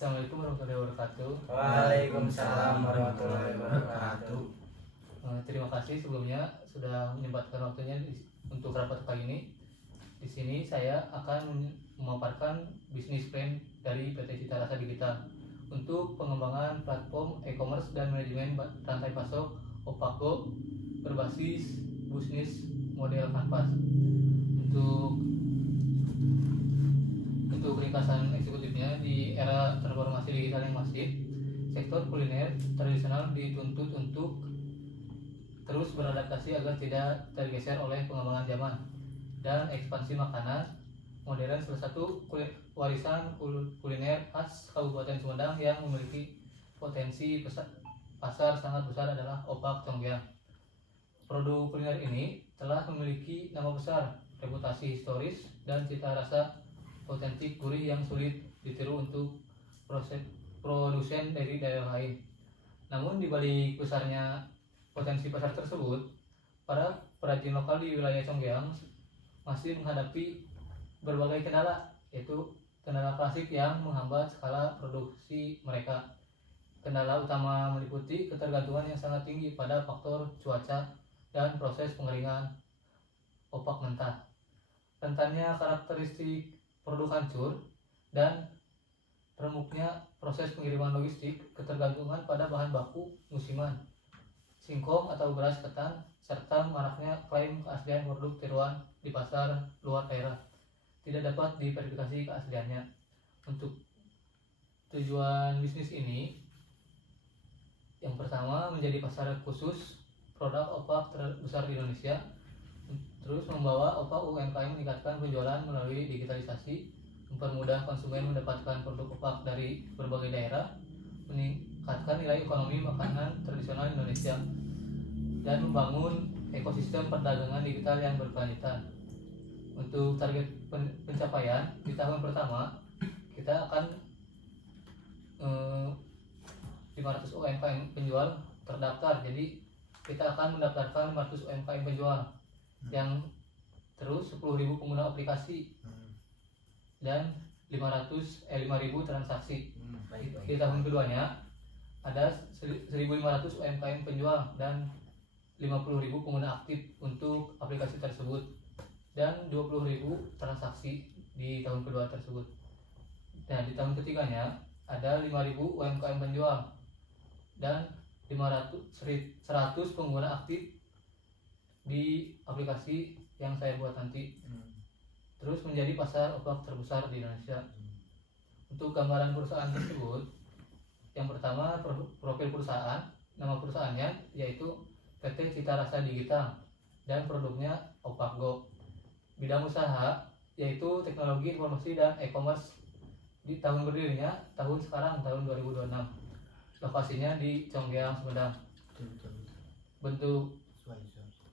Assalamualaikum warahmatullahi wabarakatuh. Waalaikumsalam warahmatullahi wabarakatuh. Terima kasih sebelumnya sudah menyempatkan waktunya untuk rapat kali ini. Di sini saya akan memaparkan bisnis plan dari PT Cita Rasa Digital untuk pengembangan platform e-commerce dan manajemen rantai pasok Opago berbasis bisnis model Canvas. Untuk ringkasan eksekutifnya, di era transformasi digital yang masif, sektor kuliner tradisional dituntut untuk terus beradaptasi agar tidak tergeser oleh pengembangan zaman dan ekspansi makanan modern. Salah satu warisan kuliner khas Kabupaten Sumedang yang memiliki potensi pasar sangat besar adalah opak conggiang. Produk kuliner ini telah memiliki nama besar, reputasi historis, dan cita rasa otentik gurih yang sulit ditiru untuk produsen dari daerah lain. Namun di balik besarnya potensi pasar tersebut, para perajin lokal di wilayah Conggiang masih menghadapi berbagai kendala, yaitu kendala klasik yang menghambat skala produksi mereka. Kendala utama meliputi ketergantungan yang sangat tinggi pada faktor cuaca dan proses pengeringan opak mentah, rentannya karakteristik produk hancur, dan remuknya proses pengiriman logistik, ketergantungan pada bahan baku musiman, singkong atau beras ketan, serta maraknya klaim keaslian produk tiruan di pasar luar daerah tidak dapat diverifikasi keasliannya. Untuk tujuan bisnis ini, yang pertama menjadi pasar khusus produk opak terbesar di Indonesia, terus membawa opak UMKM meningkatkan penjualan melalui digitalisasi, mempermudah konsumen mendapatkan produk opak dari berbagai daerah, meningkatkan nilai ekonomi makanan tradisional Indonesia, dan membangun ekosistem perdagangan digital yang berkelanjutan. Untuk target pencapaian di tahun pertama, kita akan 500 UMKM penjual terdaftar. Jadi kita akan mendaftarkan 500 UMKM penjual yang terus 10.000 pengguna aplikasi dan 5.000 transaksi. Di tahun keduanya ada 1.500 UMKM penjual dan 50.000 pengguna aktif untuk aplikasi tersebut dan 20.000 transaksi di tahun kedua tersebut. Nah, di tahun ketiganya ada 5.000 UMKM penjual dan 100 pengguna aktif di aplikasi yang saya buat nanti. Terus menjadi pasar opak terbesar di Indonesia. Untuk gambaran perusahaan tersebut, yang pertama profil perusahaan, nama perusahaannya yaitu PT Cita Rasa Digital dan produknya Opago. Bidang usaha yaitu teknologi informasi dan e-commerce. Di tahun berdirinya tahun 2026. Lokasinya di Conggiang, Sumedang.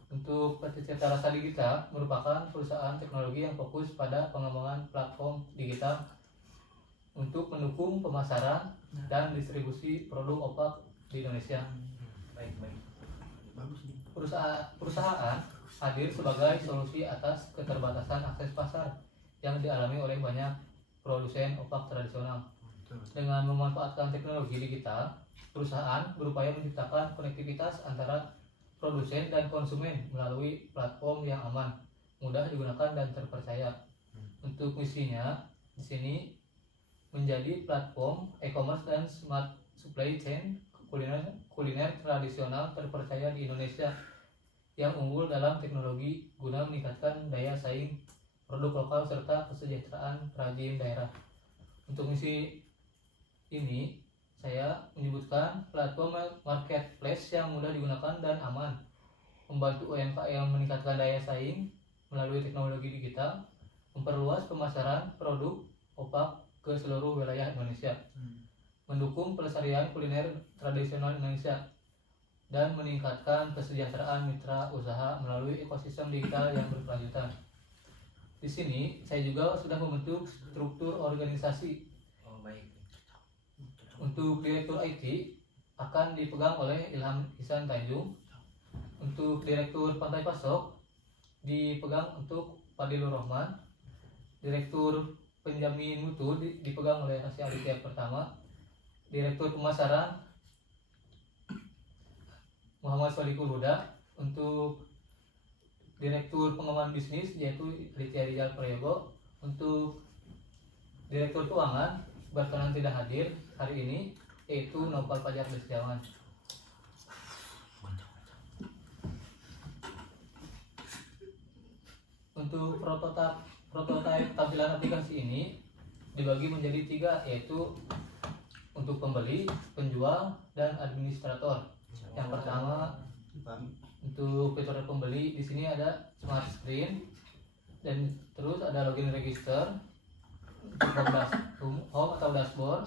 Untuk PT Cita Rasa Digital merupakan perusahaan teknologi yang fokus pada pengembangan platform digital untuk mendukung pemasaran dan distribusi produk opak di Indonesia. Perusahaan hadir sebagai solusi atas keterbatasan akses pasar yang dialami oleh banyak produsen opak tradisional. Dengan memanfaatkan teknologi digital, perusahaan berupaya menciptakan konektivitas antara produsen dan konsumen melalui platform yang aman, mudah digunakan dan terpercaya. Untuk misinya di sini menjadi platform e-commerce dan smart supply chain kuliner tradisional terpercaya di Indonesia yang unggul dalam teknologi guna meningkatkan daya saing produk lokal serta kesejahteraan perajin daerah. Untuk misi ini saya menyebutkan platform marketplace yang mudah digunakan dan aman, membantu UMKM meningkatkan daya saing melalui teknologi digital, memperluas pemasaran produk opak ke seluruh wilayah Indonesia, mendukung pelestarian kuliner tradisional Indonesia, dan meningkatkan kesejahteraan mitra usaha melalui ekosistem digital yang berkelanjutan. Di sini saya juga sudah membentuk struktur organisasi. Untuk direktur IT akan dipegang oleh Ilham Ihsan Tanjung. Untuk direktur Pantai Pasok dipegang untuk Fadilur Rahman. Direktur penjamin mutu dipegang oleh Rasy Aditya Pertama. Direktur pemasaran Muhammad Sadiqul Huda. Untuk direktur pengembangan bisnis yaitu Aditya Rizal Prayogo. Untuk direktur keuangan berkenan tidak hadir hari ini yaitu Nopal Fajar Destiawan. Untuk prototipe tampilan aplikasi ini dibagi menjadi 3, yaitu untuk pembeli, penjual, dan administrator. Yang pertama untuk fitur pembeli, di sini ada smart screen dan terus ada login register, home atau dashboard,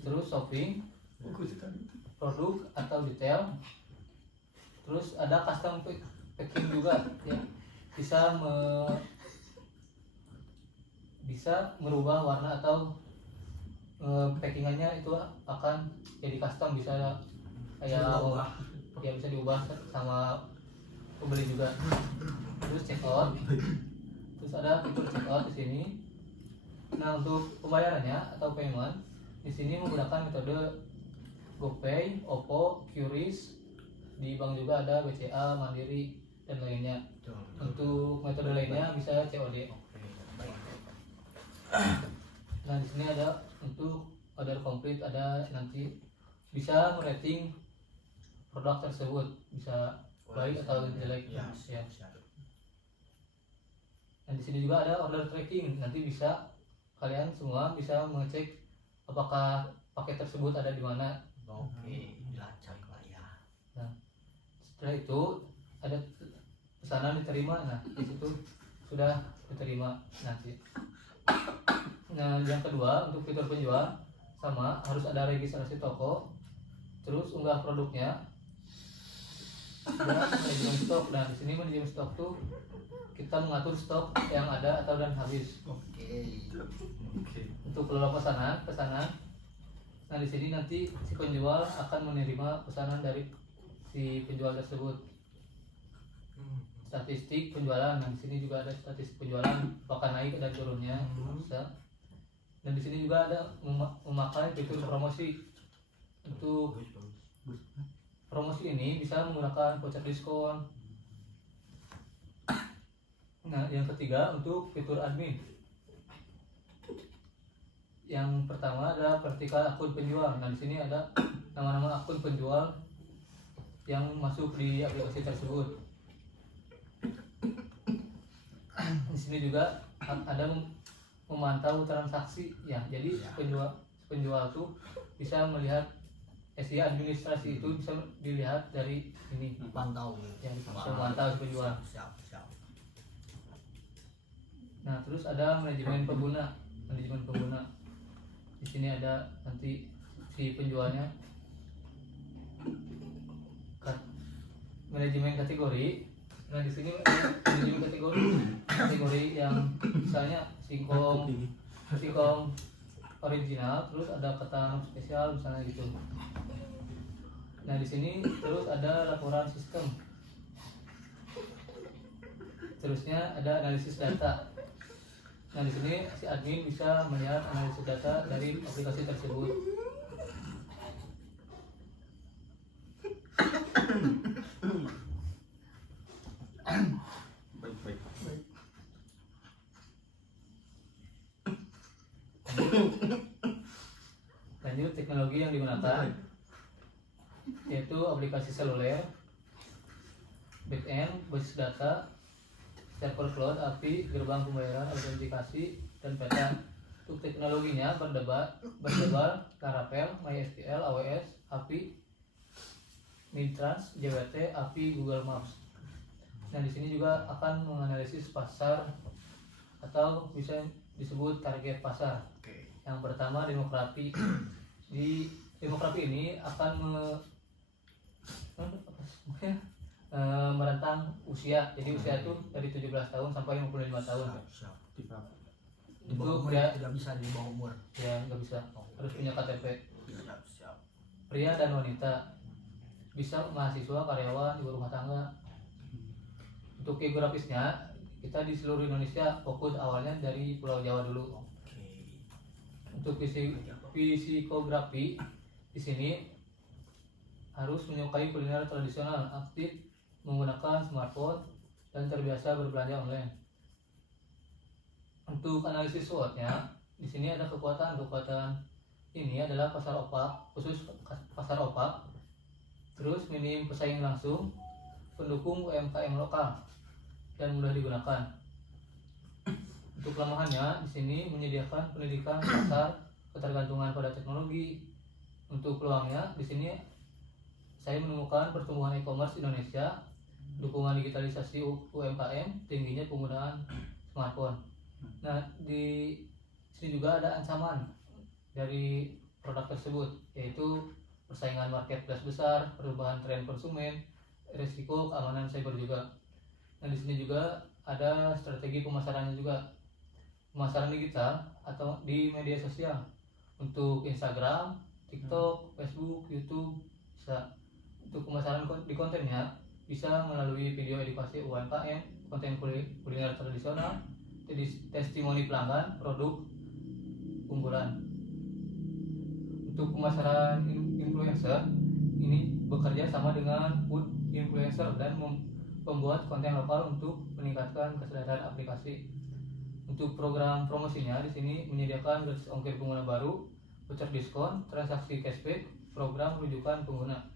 terus shopping, produk atau detail, terus ada custom packing juga ya. Bisa merubah warna atau packingannya itu akan jadi custom, bisa kayak ya bisa diubah sama pembeli juga. Terus checkout, terus ada fitur checkout di sini. Nah untuk pembayarannya atau payment di sini menggunakan metode GoPay, OVO, QRIS, di bank juga ada BCA, Mandiri dan lainnya. Untuk metode lainnya bisa COD. Nah di sini ada untuk order complete, ada nanti bisa merating produk tersebut, bisa baik atau jelek ya. Dan di sini juga ada order tracking, nanti bisa kalian semua bisa mengecek apakah paket tersebut ada di mana. Oke, dilacak lah ya. Nah setelah itu ada pesanan diterima, nah di situ sudah diterima nanti. Nah yang kedua untuk fitur penjual sama, harus ada registrasi toko, terus unggah produknya, dan manajemen stok. Nah di sini manajemen stok tuh kita mengatur stok yang ada atau dan habis. Oke. Untuk kelola pesanan, nah di sini nanti si penjual akan menerima pesanan dari si penjual tersebut. Statistik penjualan, nah di sini juga ada statistik penjualan, apakah naik dan turunnya bisa. Dan di sini juga ada memakai fitur promosi. Untuk promosi ini bisa menggunakan voucher diskon. Nah yang ketiga untuk fitur admin. Yang pertama ada vertikal akun penjual. Nah di sini ada nama-nama akun penjual yang masuk di aplikasi tersebut. Di sini juga ada memantau transaksi ya. Jadi penjual tuh bisa melihat SIA administrasi itu bisa dilihat dari ini, Dipantau yang bisa memantau penjual. Siap. Nah terus ada manajemen pengguna. Di sini ada nanti si penjualnya, manajemen kategori. Nah di sini ada manajemen kategori yang misalnya singkong original, terus ada ketan spesial misalnya gitu. Nah di sini terus ada laporan sistem. Terusnya ada analisis data. Nah di sini si admin bisa melihat analisis data dari aplikasi tersebut. Baik. Lanjut teknologi yang digunakan yaitu aplikasi seluler, backend, basis data, server cloud, API, gerbang pembayaran, autentikasi, dan peta. Untuk teknologinya berdebar, Laravel, MySQL, AWS, API, Midtrans, JWT, API, Google Maps. Nah di sini juga akan menganalisis pasar atau bisa disebut target pasar. Yang pertama demografi. Di demografi ini akan merentang usia. Jadi usia itu dari 17 tahun sampai 55 tahun. Siap. Itu Pria tidak bisa di bawah umur. ya nggak bisa, harus punya KTP. Siap. Pria dan wanita, bisa mahasiswa, karyawan, ibu rumah tangga. Untuk geografisnya kita di seluruh Indonesia fokus awalnya dari Pulau Jawa dulu. Untuk psikografi di sini harus menyukai kuliner tradisional, aktif menggunakan smartphone dan terbiasa berbelanja online. Untuk analisis SWOT-nya, di sini ada kekuatan ini adalah pasar opak, khusus pasar opak, terus minim pesaing langsung, pendukung UMKM lokal dan mudah digunakan. Untuk kelemahannya, di sini menyediakan pendidikan pasar, ketergantungan pada teknologi. Untuk peluangnya, di sini saya menemukan pertumbuhan e-commerce Indonesia, dukungan digitalisasi UMKM, tingginya penggunaan smartphone. Nah, di sini juga ada ancaman dari produk tersebut, yaitu persaingan marketplace besar, perubahan tren konsumen, risiko keamanan cyber juga. Nah, di sini juga ada strategi pemasarannya juga. Pemasaran digital atau di media sosial untuk Instagram, TikTok, Facebook, YouTube bisa. Untuk pemasaran di kontennya bisa melalui video edukasi UMKM, konten kuliner tradisional, testimoni pelanggan, produk unggulan. Untuk pemasaran influencer ini bekerja sama dengan food influencer dan membuat konten lokal untuk meningkatkan kesadaran aplikasi. Untuk program promosinya di sini menyediakan gratis ongkir pengguna baru, voucher diskon, transaksi cashback, program rujukan pengguna.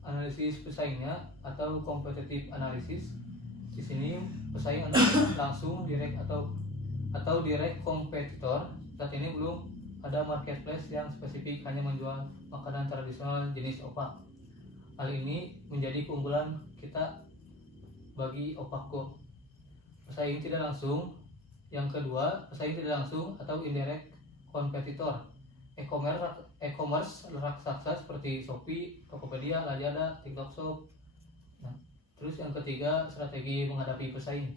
Analisis pesaingnya atau competitive analysis. Di sini pesaing langsung, direct atau direct kompetitor. Saat ini belum ada marketplace yang spesifik hanya menjual makanan tradisional jenis opak. Hal ini menjadi keunggulan kita bagi Opakgo. Pesaing tidak langsung. Yang kedua, pesaing tidak langsung atau indirect kompetitor. E-commerce raksasa seperti Shopee, Tokopedia, Lazada, TikTok Shop. Nah, terus yang ketiga, strategi menghadapi pesaing.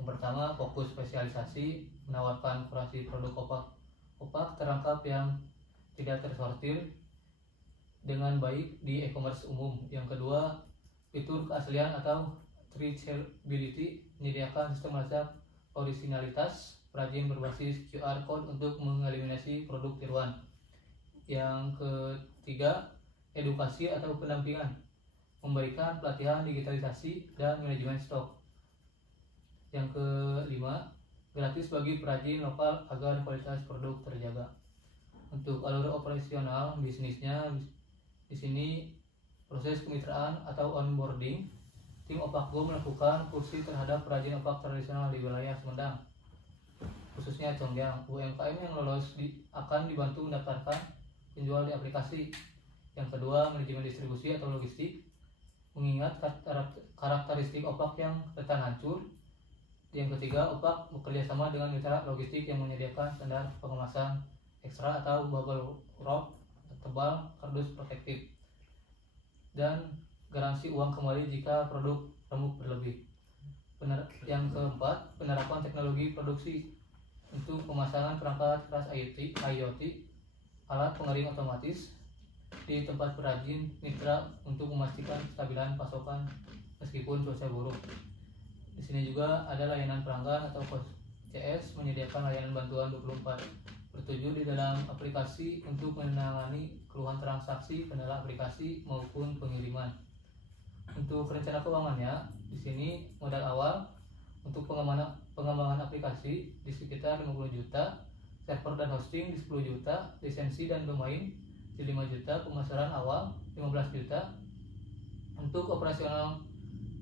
Yang pertama, fokus spesialisasi, menawarkan kurasi produk opak terangkap yang tidak tersortir dengan baik di e-commerce umum. Yang kedua, fitur keaslian atau traceability, menyediakan sistem melacak originalitas perajin berbasis QR code untuk mengeliminasi produk tiruan. Yang ketiga, edukasi atau pendampingan, memberikan pelatihan digitalisasi dan manajemen stok. Yang kelima, gratis bagi perajin lokal agar kualitas produk terjaga. Untuk alur operasional bisnisnya di sini proses kemitraan atau onboarding. Tim Opakgo melakukan kursi terhadap perajin opak tradisional di wilayah Sumedang, khususnya Congyang. UMKM yang lolos akan dibantu mendaftarkan penjual di aplikasi. Yang kedua, manajemen distribusi atau logistik, mengingat karakteristik opak yang rentan hancur. Yang ketiga, opak bekerja sama dengan mitra logistik yang menyediakan standar pengemasan ekstra atau bubble wrap tebal, kardus protektif, dan garansi uang kembali jika produk remuk berlebih. Yang keempat, penerapan teknologi produksi untuk pemasangan perangkat keras IoT, alat pengering otomatis di tempat perajin mitra untuk memastikan kestabilan pasokan meskipun cuaca buruk. Di sini juga ada layanan pelanggan atau CS, menyediakan layanan bantuan 24/7 di dalam aplikasi untuk menangani keluhan transaksi, kendala aplikasi maupun pengiriman. Untuk rencana keuangannya, di sini modal awal untuk pengembangan aplikasi di sekitar 50 juta, server dan hosting di 10 juta, lisensi dan domain di 5 juta, pemasaran awal 15 juta, untuk operasional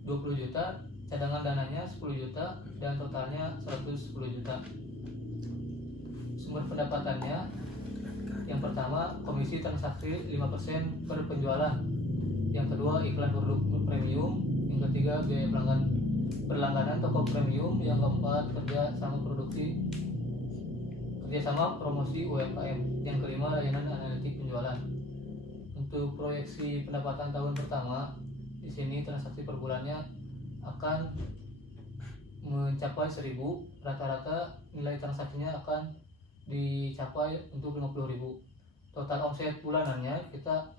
20 juta, cadangan dananya 10 juta, dan totalnya 110 juta. Sumber pendapatannya, yang pertama komisi transaksi 5% per penjualan, yang kedua iklan produk premium, yang ketiga biaya berlangganan toko premium, yang keempat kerja sama promosi UMKM, yang kelima layanan analitik penjualan. Untuk proyeksi pendapatan tahun pertama, di sini transaksi per bulannya akan mencapai 1000, rata-rata nilai transaksinya akan dicapai untuk 50.000. Total omset bulanannya kita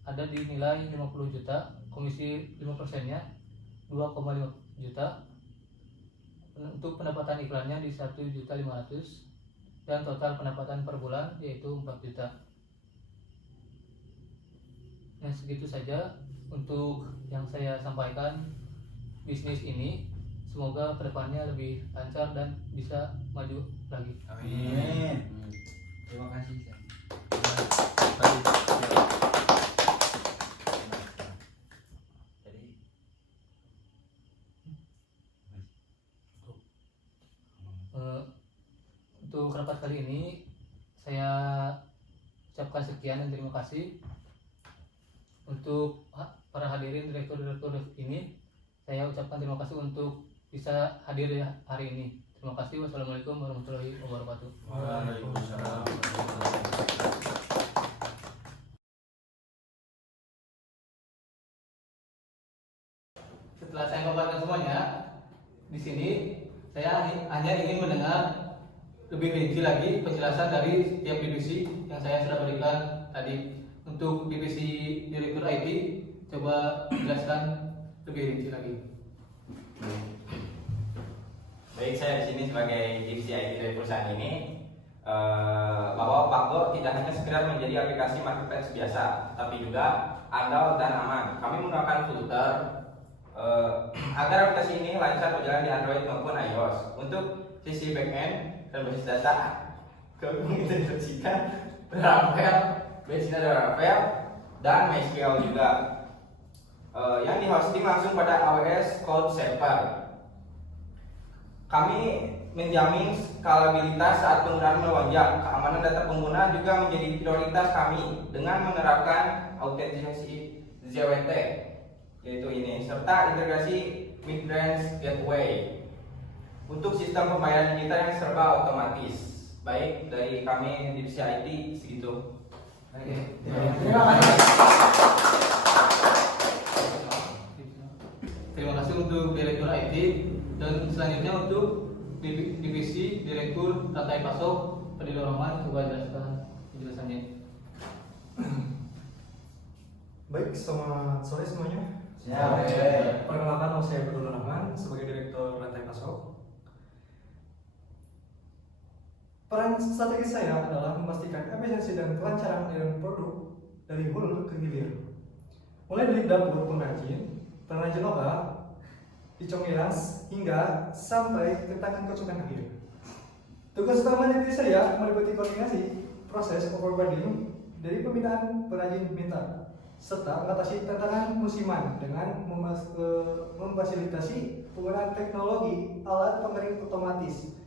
ada di nilai 50 juta, komisi 5%-nya 2,5 juta. Untuk pendapatan iklannya di 1.500.000, dan total pendapatan per bulan yaitu 4 juta. Nah, segitu saja untuk yang saya sampaikan bisnis ini. Semoga kedepannya lebih lancar dan bisa maju lagi. Amin. Terima kasih. Jadi Untuk rapat kali ini saya ucapkan sekian dan terima kasih. Untuk para hadirin direktur-direktur ini, saya ucapkan terima kasih untuk bisa hadir hari ini. Terima kasih. Wassalamualaikum warahmatullahi wabarakatuh. Waalaikumsalam. Setelah saya memaparkan semuanya, di sini saya hanya ingin mendengar lebih rinci lagi penjelasan dari setiap divisi yang saya sudah berikan tadi. Untuk divisi Direktur IT, coba jelaskan lebih rinci lagi. Baik, saya di sini sebagai divisi IT dari perusahaan ini, bahwa Pakgo tidak hanya sekedar menjadi aplikasi marketplace biasa, tapi juga andal dan aman. Kami menggunakan filter agar aplikasi ini lancar berjalan di Android maupun iOS. Untuk sisi backend dan basis data, kami mengintegrasikan Laravel, basisnya dari Laravel dan MySQL juga, yang dihosting langsung pada AWS Cloud Server. Kami menjamin skalabilitas saat penggunaan melonjak. Keamanan data pengguna juga menjadi prioritas kami dengan menerapkan autentikasi ZWT, yaitu ini, serta integrasi mid-range gateway untuk sistem pembayaran digital yang serba otomatis. Baik, dari kami divisi IT segitu. Terima kasih. Terima kasih untuk Direktur IT. Dan selanjutnya untuk divisi Direktur Rantai Pasok, Fadilur Rahman, coba jelaskan penjelasannya. Baik, selamat sore semuanya. Siap. Perkenalkan, nama saya Fadilur Rahman sebagai Direktur Rantai Pasok. Peran strategi saya adalah memastikan efisiensi dan kelancaran aliran produk dari hulu ke hilir. Mulai dari dapur pengrajin lokal, dicong miras, hingga sampai ke tangan konsumen akhir. Tugas utama dari saya meliputi koordinasi proses overboarding dari pembinaan perajin pintar, serta mengatasi tantangan musiman dengan memfasilitasi penggunaan teknologi alat pengering otomatis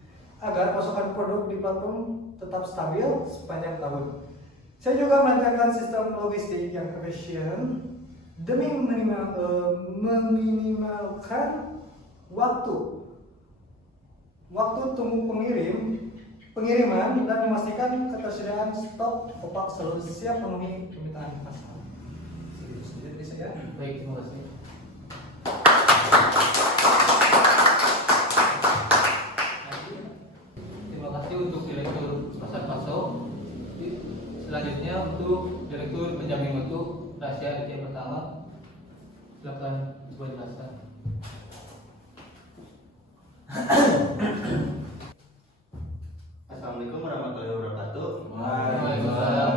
agar pasokan produk di platform tetap stabil sepanjang tahun. Saya juga merancangkan sistem logistik yang efisien demi meminimalkan waktu tunggu pengiriman dan memastikan ketersediaan stok opak selalu siap memenuhi permintaan pasar. Segitu saja dari saya. Baik, terima kasih. Terima kasih untuk Direktur Pasar Pasok. Selanjutnya untuk Direktur Penjamin Mutu Rahasia IT pertama, silakan coba jelaskan. Assalamualaikum warahmatullahi wabarakatuh. Waalaikumsalam.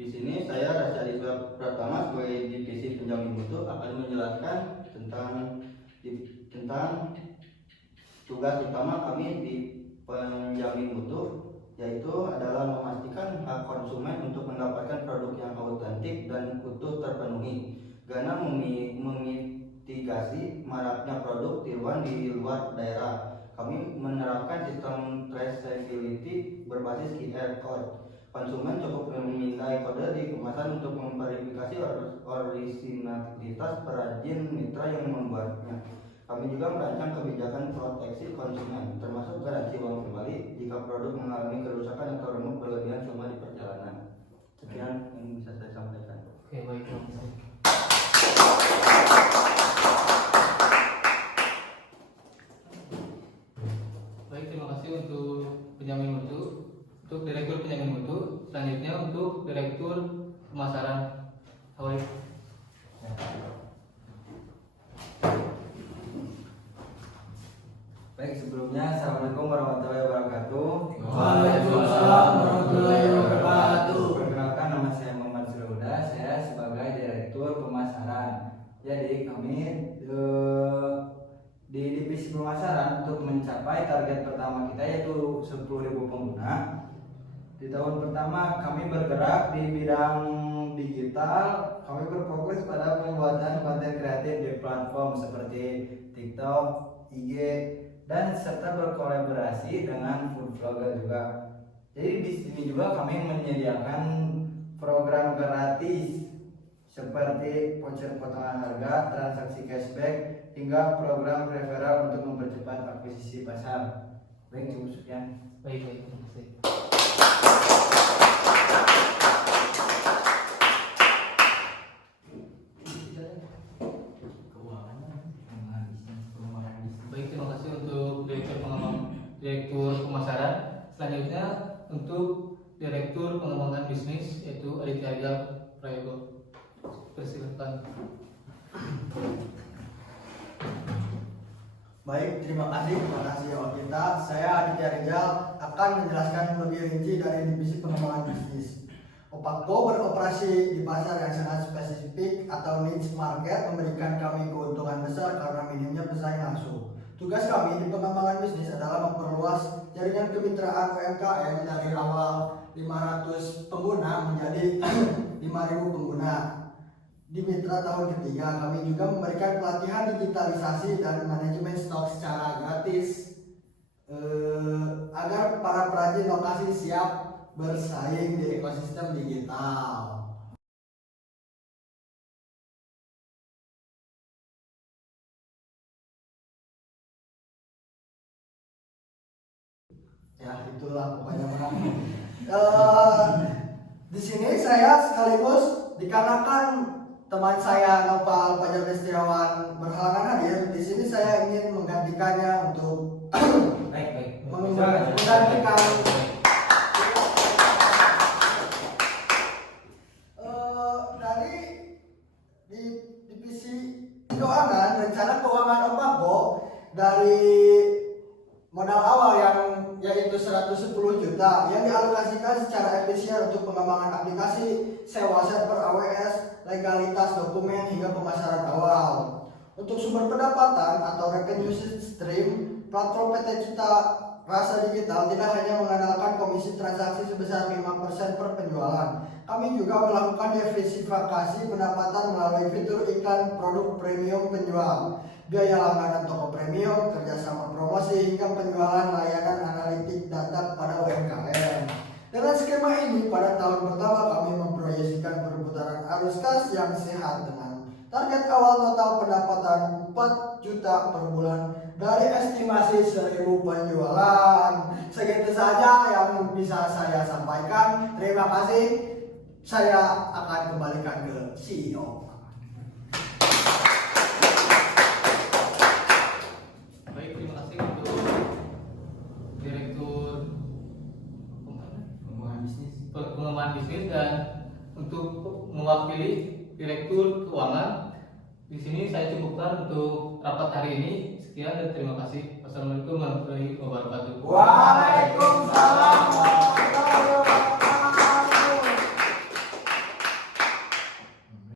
Di sini saya Rahasia IT pertama sebagai divisi penjamin mutu akan menjelaskan tentang tugas utama kami di penjamin mutu, yaitu adalah memastikan hak konsumen untuk mendapatkan produk yang autentik dan utuh terpenuhi, guna memitigasi maraknya produk tiruan di luar daerah. Kami menerapkan sistem traceability berbasis QR code. Konsumen cukup memindai kode di kemasan untuk memverifikasi orisinalitas perajin mitra yang membuatnya. Kami juga merancang kebijakan proteksi konsumen, termasuk garansi uang kembali jika produk mengalami kerusakan atau remuk berlebihan selama di perjalanan. Sekian yang bisa saya sampaikan. Oke, baik, terima kasih. Baik, terima kasih untuk penjamin mutu, untuk Direktur Penjamin Mutu. Selanjutnya untuk Direktur Pemasaran. Baik. Baik, sebelumnya Assalamualaikum warahmatullahi wabarakatuh. kita yaitu 10.000 pengguna. Di tahun pertama kami bergerak di bidang digital. Kami berfokus pada pembuatan konten kreatif di platform seperti TikTok, IG, dan serta berkolaborasi dengan food vlogger juga. Jadi di sini juga kami menyediakan program gratis seperti voucher potongan harga, transaksi cashback, hingga program referral untuk mempercepat akuisisi pasar. Baik, cukup sekian. Baik, terima kasih. Baik, terima kasih untuk Direktur Pemasaran. Selanjutnya untuk Direktur Pengembangan Bisnis yaitu Aditya Rijal Prayogo. Persilakan. Baik, terima kasih Pak kita. Saya Aditya Rijal akan menjelaskan lebih rinci dari divisi pengembangan bisnis. Opakbo beroperasi di pasar yang sangat spesifik atau niche market, memberikan kami keuntungan besar karena minimnya pesaing langsung. Tugas kami di pengembangan bisnis adalah memperluas jaringan kemitraan UMKM dari awal 500 pengguna menjadi 5.000 pengguna. Di mitra tahun ketiga, kami juga memberikan pelatihan digitalisasi dan manajemen stok secara gratis agar para perajin lokasi siap bersaing di ekosistem digital. Ya, itulah pokoknya menang. Di sini saya sekaligus dikarenakan teman saya Nopal Fajar Destiawan berhalangan hadir, di sini saya ingin menggantikannya untuk menggantikan dari di divisi keuangan, rencana keuangan Opakbo dari modal awal yang yaitu 110 juta yang dialokasikan secara efisien untuk pengembangan aplikasi, sewa server AWS, legalitas dokumen hingga pemasaran awal. Untuk sumber pendapatan atau revenue stream, platform PT Cita Rasa Digital tidak hanya mengandalkan komisi transaksi sebesar 5% per penjualan. Kami juga melakukan diversifikasi pendapatan melalui fitur iklan produk premium penjual, biaya langganan toko premium, kerjasama promosi, hingga penjualan layanan analitik data kepada UMKM. Dengan skema ini, pada tahun pertama kami memproyeksikan perputaran arus kas yang sehat dengan target awal total pendapatan 4 juta per bulan dari estimasi 1.000 penjualan. Segitu saja yang bisa saya sampaikan. Terima kasih. Saya akan kembalikan ke CEO. Baik, terima kasih untuk Direktur Pengembangan Bisnis dan untuk mewakili Direktur Keuangan. Di sini saya cukupkan untuk rapat hari ini. Sekian dan terima kasih. Wassalamualaikum warahmatullahi wabarakatuh. Waalaikumsalam warahmatullahi wabarakatuh.